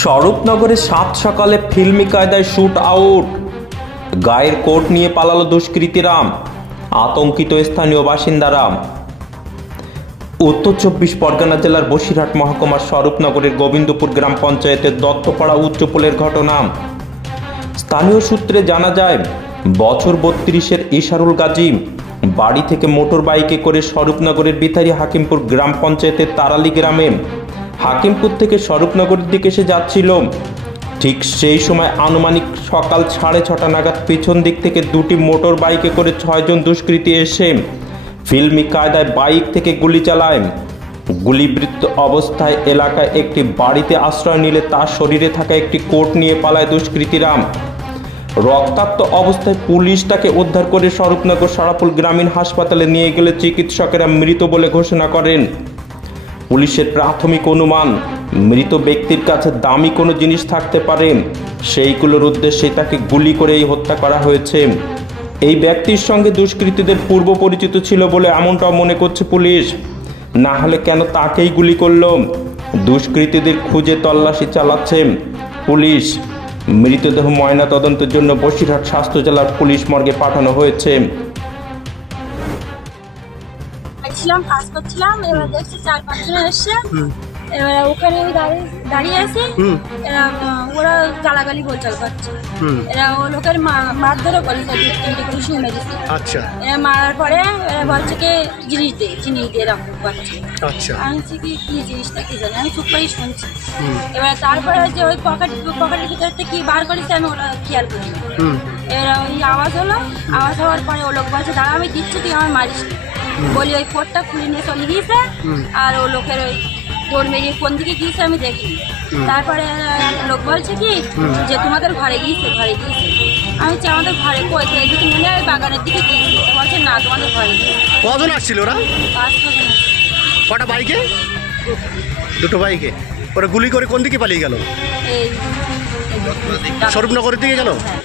স্বরূপনগরে সাত সকালে ফিল্মি কায়দায় শুট আউট, গায়ের কোট নিয়ে পালালো দুষ্কৃতীরা, আতঙ্কিত স্থানীয় বাসিন্দারা। উত্তর 24 পরগনা জেলার বসিরহাট মহকুমার স্বরূপনগরের গোবিন্দপুর গ্রাম পঞ্চায়েতের দত্তপাড়া উচ্চপোলের ঘটনা। স্থানীয় সূত্রে জানা যায়, বছর 32-এর ইশারুল গাজী বাড়ি থেকে মোটর বাইকে করে স্বরূপনগরের বিথারি হাকিমপুর গ্রাম পঞ্চায়েতের তারালি গ্রামে হাকিমপুর থেকে স্বরূপনগরের দিকে এসে যাচ্ছিল। ঠিক সেই সময় আনুমানিক সকাল 6:30 নাগাদ পিছন দিক থেকে দুটি মোটর বাইকে করে 6 জন দুষ্কৃতী এসে ফিল্মি কায়দায় বাইক থেকে গুলি চালায়। গুলিবিদ্ধ অবস্থায় এলাকায় একটি বাড়িতে আশ্রয় নিলে তার শরীরে থাকা একটি কোট নিয়ে পালায় দুষ্কৃতীরা। রক্তাক্ত অবস্থায় পুলিশ তাকে উদ্ধার করে স্বরূপনগর সারাপুল গ্রামীণ হাসপাতালে নিয়ে গেলে চিকিৎসকেরা মৃত বলে ঘোষণা করেন। পুলিশের প্রাথমিক অনুমান, মৃত ব্যক্তির কাছে দামি কোনো জিনিস থাকতে পারে, সেইগুলোর উদ্দেশ্যে তাকে গুলি করেই হত্যা করা হয়েছে। এই ব্যক্তির সঙ্গে দুষ্কৃতীদের পূর্ব পরিচিত ছিল বলে এমনটাও মনে করছে পুলিশ। না হলে কেন তাকেই গুলি করল? দুষ্কৃতীদের খুঁজে তল্লাশি চালাচ্ছে পুলিশ। মৃতদেহ ময়না তদন্তের জন্য বসিরহাট স্বাস্থ্য জেলার পুলিশ মর্গে পাঠানো হয়েছে। কাজ করছিলাম, এবার দেখছি 4-5 জন এসছে। এবার ওখানে আমি দাঁড়িয়ে আছি, ওরা গালাগালি বলচাল করছে। এরা ও লোকের মারধরও করেছে, 2-3টে করে শুনে দিচ্ছে। আচ্ছা, এরা মারার পরে এরা বলছে কি জিনিস দিয়ে এরকম করছে। আচ্ছা, আমি কি জিনিসটা কি জানি, আমি চুপ করেই শুনছি। এবার তারপরে যে ওই পকেটের ভিতর থেকে কি বার করেছে আমি ওরা খেয়াল করি। এবার ওই আওয়াজ হলো, আওয়াজ হওয়ার পরে ও লোক বলছে দাঁড়া আমি দিচ্ছি, তুই আমার মারিস বলি। ওই কোটটা খুলে নিয়ে চলে গিয়েছে, আর ও লোকের ওই দৌড় মেরিয়ে কোন দিকে গিয়েছে আমি দেখি। তারপরে লোক বলছে কি যে তোমাদের ঘরে গিয়েছে। আমি বলছি আমাদের ঘরে কই, এদিকে মনে হয় বাগানের দিকে গিয়েছে। বলছে না তোমাদের ঘরে গিয়েছে। কজন আসছিল ওরা? 5-6 জন। কটা বাইকে? দুটো বাইকে। ওরা গুলি করে কোন দিকে পালিয়ে গেল? এই স্বরূপনগরের দিকে গেল। হ্যাঁ।